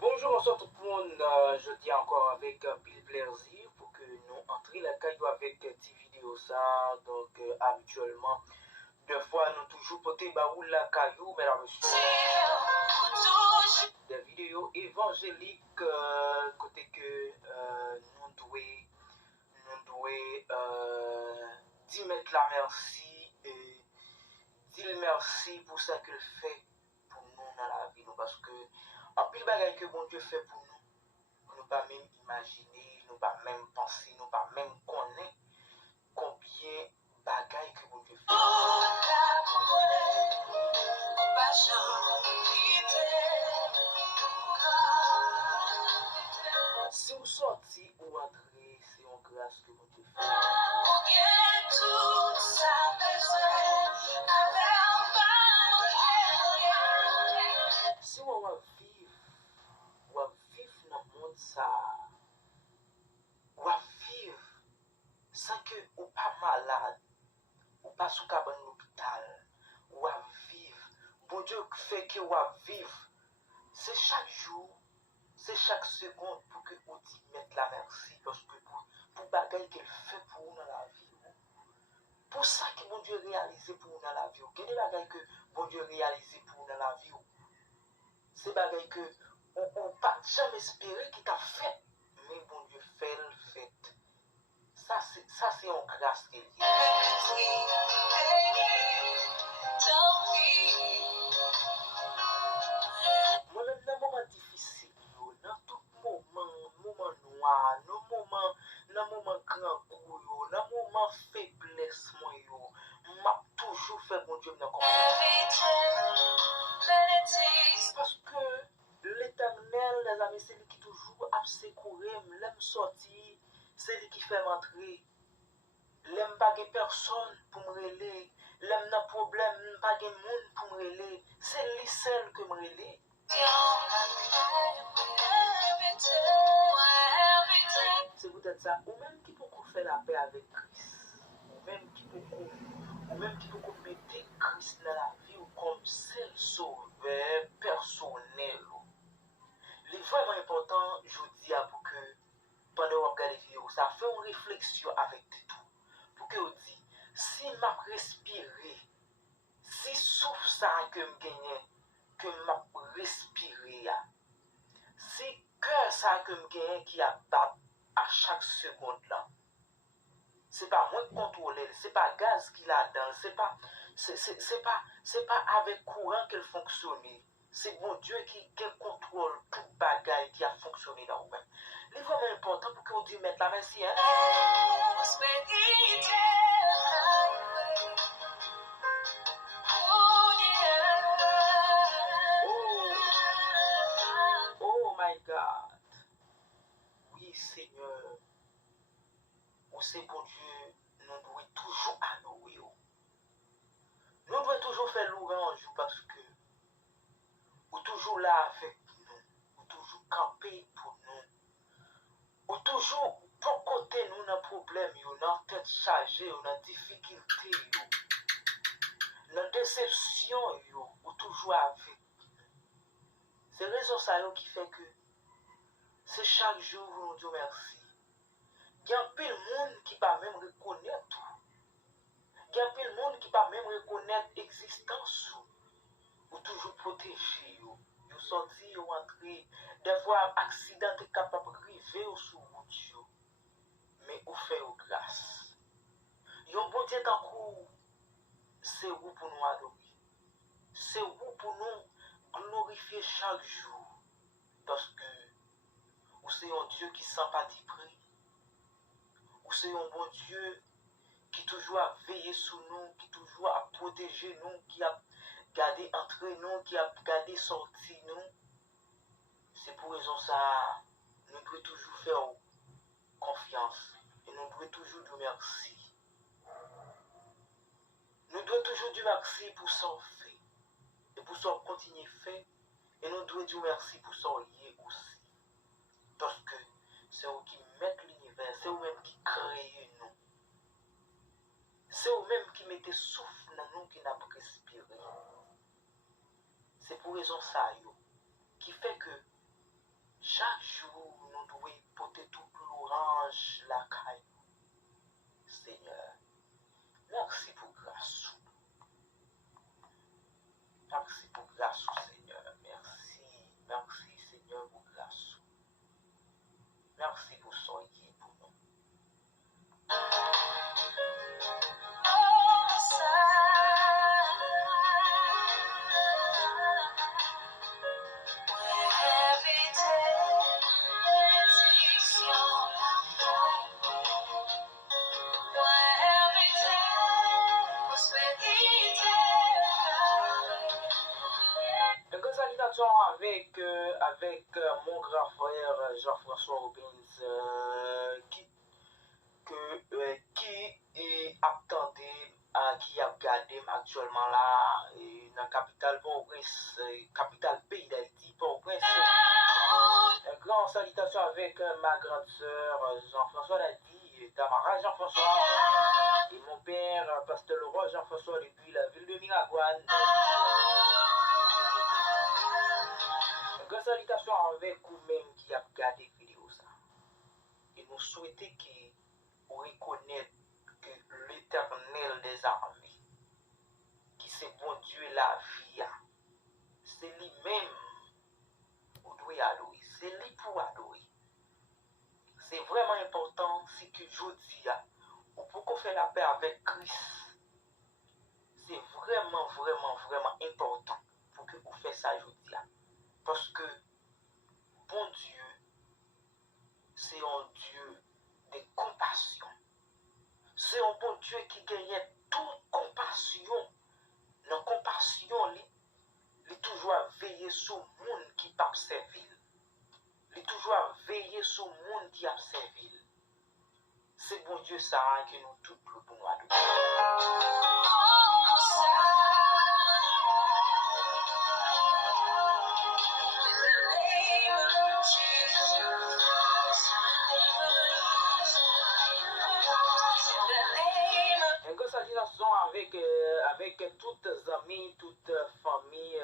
Bonjour, bonsoir tout le monde. Je dis encore avec pile plaisir pour que nous entrions la caillou avec cette vidéo ça. Donc habituellement, deux fois nous toujours porter baroule la caillou, mesdames et messieurs. Des vidéos évangéliques côté que nous devons dire mettre la merci et dire merci pour ça qu'il fait pour nous dans la vie, parce que en pile bagaille que bon Dieu fait pour nous, nous pas même imaginer, nous pas même penser, nous pas même connaître combien bagaille que bon Dieu fait. Si vous sortez ou entrez, c'est une grâce que bon Dieu fait. Si on va vivre dans le monde ça, on va vivre sans que ou pas malade, ou pas sous cabane l'hôpital, on va vivre. Bon Dieu fait que on va vivre. C'est chaque jour, c'est chaque seconde pour que on dit mettre la merci, parce que pour bagaille qu'elle fait pour nous dans la vie. Pour ça que bon Dieu réalise pour nous dans la vie. Quel est le bagage que bon Dieu réalise pour nous dans la vie? C'est bagage que on pas jamais espéré qu'il t'a fait, mais bon Dieu fait le fait. Ça c'est une grâce qu'il y a. Moi-même dans moment difficile, dans tout moment noir, dans moment grand coup, dans moment faiblesse moi m'a toujours fait bon Dieu dans parce que l'Éternel, les amis, c'est lui qui toujours a secourir, l'aime sortir, c'est lui qui fait m'entrer. L'aime pas de personne pour me relayer, l'aime n'a problème, pas de monde pour me relayer, c'est lui seul que me relayer. C'est peut-être ça, ou même qui peut faire la paix avec Christ, ou même qui peut mettre Christ dans la vie comme seul sauveur personnel. C'est vraiment important, je dis pour que pendant que vous regardez la vidéo, ça fait une réflexion avec tout. Pour que vous dites, si je respire, si souffle ça que je gagne, que je respire, si cœur ça que je gagne qui a battu à chaque seconde là. C'est pas moi qui contrôle, c'est pas gaz qui l'a dedans, c'est pas avec courant qu'elle fonctionne. C'est mon Dieu qui contrôle tout bagaille qui a fonctionné dans vous-même. C'est vraiment important pour que vous dites mettre la merci. Hein? Oh my God. Oui, Seigneur. Où c'est bon Dieu, nous devons toujours adorer. Nous devons toujours faire louange parce que ou toujours là avec nous, ou toujours camper pour nous, ou toujours pour côté nous dans problème, dans tête chargée, dans difficulté, dans déception, ou toujours avec nous. C'est raison ça qui fait que c'est chaque jour nous disons merci. Il y a un peu de monde qui ne peut pas même reconnaître tout. Il y a un peu de monde qui ne peut pas même reconnaître l'existence ou toujours protéger. Vous sortir, vous entrer. Des fois, accident est capable de arriver sur route. Mais vous faites grâce. Yon bon Dieu tant que c'est vous pour nous adorer. C'est vous pour sacrifier chaque jour. Parce que ou c'est un Dieu qui sent parti pris. Ou c'est un bon Dieu qui toujours a veillé sur nous, qui toujours a protégé nous, qui a gardé entre nous, qui a gardé sorti nous. C'est pour raison ça, nous devons toujours faire confiance. Et nous devons toujours dire merci. Nous devons toujours dire merci pour ce qu'on fait. Et pour ce qu'on continue à faire. Et nous devons dire merci pour ce qu'on y est aussi. Parce que c'est eux qui mettent l'univers, c'est eux-mêmes qui créent nous. C'est eux-mêmes qui mettent souffle dans nous qui n'a pas respiré. C'est pour raison ça, qui fait que chaque jour, nous devons porter toute l'orange, la caille. Seigneur, merci pour grâce. Merci pour grâce, Seigneur. Merci. Merci, Seigneur, pour grâce. Merci pour soyez pour nous. Avec mon grand frère Jean-François Robbins qui attendait, qui a gardé actuellement là dans la capitale Port-au-Prince, capitale pays d'Haïti, Port-au-Prince. Une grande salutation avec ma grande sœur Jean-François Ladi, Tamara Jean-François, et mon père, Pasteur Leroy Jean-François depuis la ville de Miragouane. Une salutation avec vous-même qui a regardé la vidéo ça. Et nous souhaitons que vous reconnaissiez que l'Éternel des armées, qui c'est bon Dieu la vie, c'est lui-même vous devez adorer. C'est lui pour adorer. C'est vraiment important si que je dis, ou pour qu'on fait la paix avec Christ. C'est vraiment, vraiment, vraiment important pour que vous fassiez ça aujourd'hui. Parce que bon Dieu, c'est un Dieu de compassion. C'est un bon Dieu qui gagne toute compassion. La compassion, il toujours veiller sur le monde qui peut servir. Il toujours veiller sur le monde qui a servi. C'est bon Dieu ça que nous tous pour nous adorer. Avec toutes les amis, toutes les familles,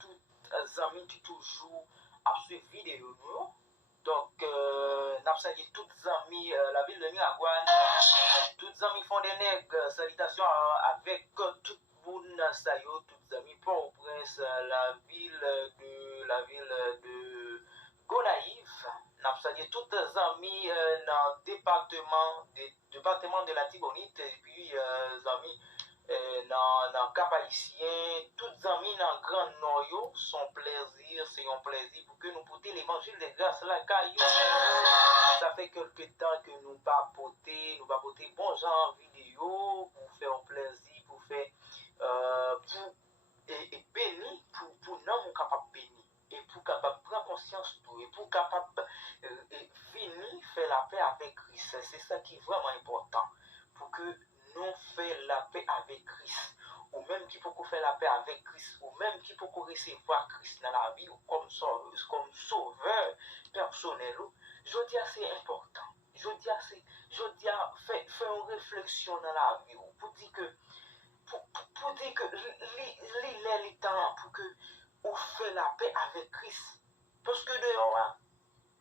toutes les amis qui toujours a suivi vidéo nous. Donc, nous saluons toutes les amis, la ville de Miragouane, toutes les amis font des nègres, salutations avec tout le monde, toutes les amis Port-au-Prince, la ville de Gonaïve. Nous saluons toutes les amis dans le département de la Tibonite, et puis les amis dans le Cap Haïtien, tous les amis dans le Grand Nord, son plaisir, c'est un plaisir pour que nous portions l'évangile de grâce là, caillou. Ça fait quelque temps que nous pas porter bon genre vidéo pour faire un plaisir, pour faire et béni pour nous capable bénir et pour capable prendre conscience de tout et pour capable venir faire la paix avec Christ. C'est ça qui est vraiment important pour que nous fassions la paix avec Christ, ou même qui peut faire la paix avec Christ, ou même qui peut recevoir Christ dans la vie ou comme sauveur personnel. Je dis c'est important. Je dis fais une réflexion dans la vie pour dire que les temps pour que vous faites la paix avec Christ. Parce que dehors,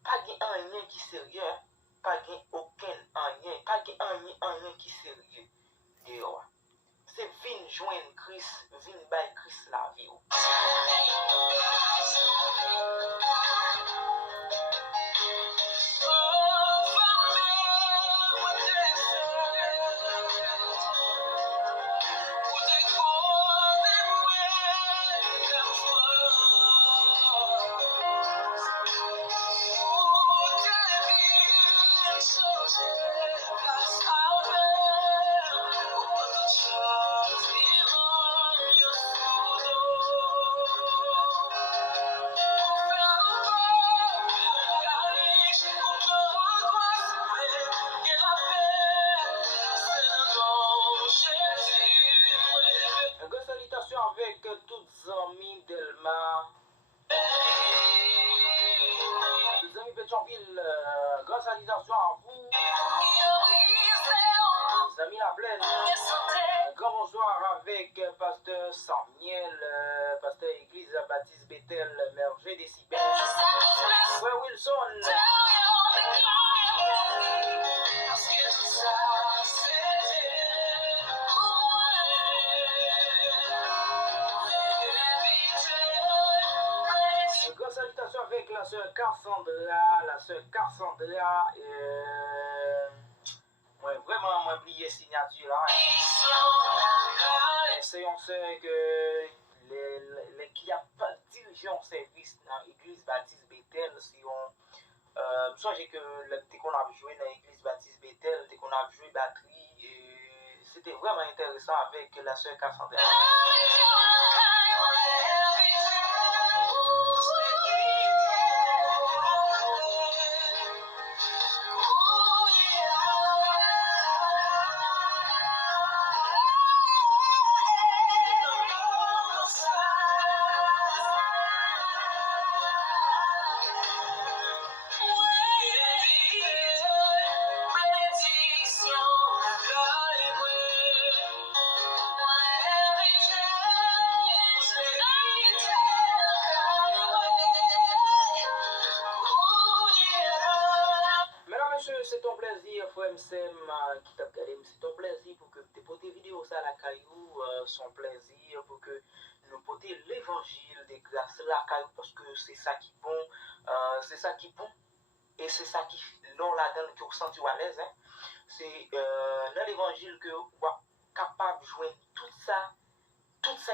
pas rien qui est sérieux, pas aucun rien, pas rien qui est sérieux dehors. C'est venir joindre Christ, venir by Christ la vie. l'évangile. Grande salutation à vous, les amis la plaine. Grand bonsoir avec pasteur Samuel, pasteur Église Baptiste Bethel, Merger des Cibères. Frère Wilson. Grande salutation avec la sœur Cassandra, moi vraiment moi oublié signature là. C'est on sait que les qui a pas dirigé en service dans l'église Baptiste Bethel, si on songez que le qu'on a joué dans l'église Baptiste Bethel, qu'on a joué batterie et c'était vraiment intéressant avec la sœur Cassandra. C'est ton plaisir, frère Msem, qui t'a regardé. C'est ton plaisir pour que tu portes vidéo ça à la caillou, son plaisir pour que nous portions l'évangile des grâces la caillou, parce que c'est ça qui est bon, et c'est ça qui non là-dedans qui vous sentez à l'aise. Hein. C'est dans l'évangile que vous êtes capable de jouer tout ça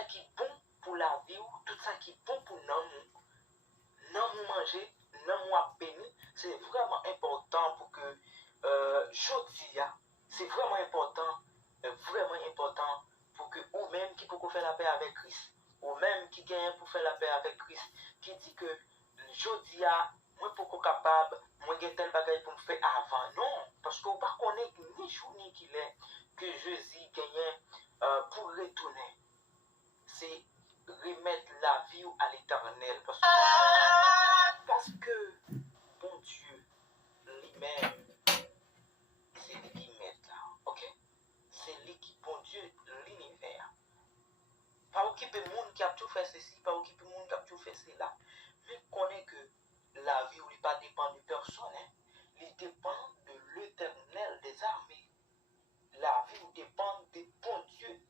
qui est bon pour la vie, tout ça qui est bon pour nous manger, nous bénir. C'est vraiment important pour que c'est vraiment important pour que vous-même qui peut faire la paix avec Christ, ou même qui gagne pour faire la paix avec Christ, qui dit que Jodia, moi pour capable, moi j'ai tel bagage pour me faire avant. Non, parce que vous ne connaissez ni jour ni qu'il est que Jésus gagne pour retourner. C'est remettre la vie à l'éternel. Parce que bon Dieu lui-même, c'est lui qui met là, ok? C'est lui qui, bon Dieu, l'univers. Pas occuper le monde qui a tout fait ceci, pas occuper le monde qui a tout fait cela. Mais connaît que la vie n'est pas dépend de personne, hein? Il dépend de l'éternel des armées. La vie dépend de bon Dieu,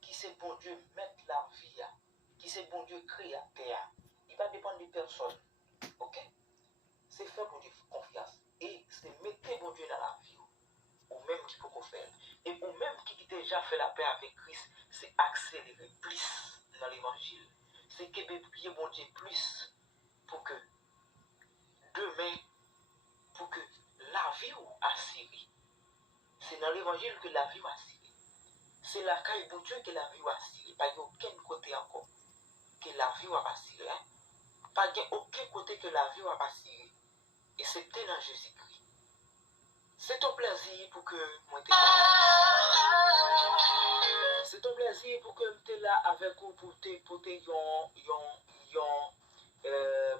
qui c'est bon Dieu mettre la vie, qui c'est bon Dieu créateur. Il va dépendre de personne, ok? C'est faire pour Dieu confiance. Et c'est mettre bon Dieu dans la vie. Ou même qui peut faire. Et ou même qui déjà fait la paix avec Christ, c'est accélérer plus dans l'évangile. C'est que bon Dieu plus pour que demain, pour que la vie ou assurée. C'est dans l'évangile que la vie ou assurée. C'est la caille de Dieu que la vie ou assurée. Pas aucun côté encore que la vie ou assurée. Hein? Pas aucun côté que la vie ou assurée. Et c'était dans Jésus-Christ. C'est ton plaisir pour que moi c'est ton plaisir pour que tu es là avec vous pour te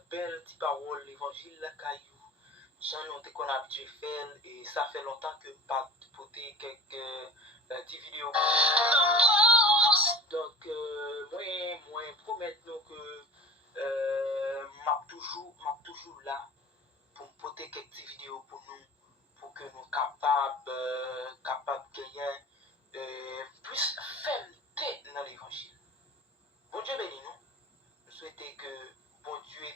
belle petite parole l'évangile la caillou. J'en ai qu'on a habitué faire et ça fait longtemps que pas porter quelques petites vidéos. Donc moi promettre nous que m'a toujours là pour me porter quelques petites vidéos pour nous. Pour que nous capables de gagner plus fermeté dans l'évangile. Bon Dieu bénis nous. Nous souhaitons que bon Dieu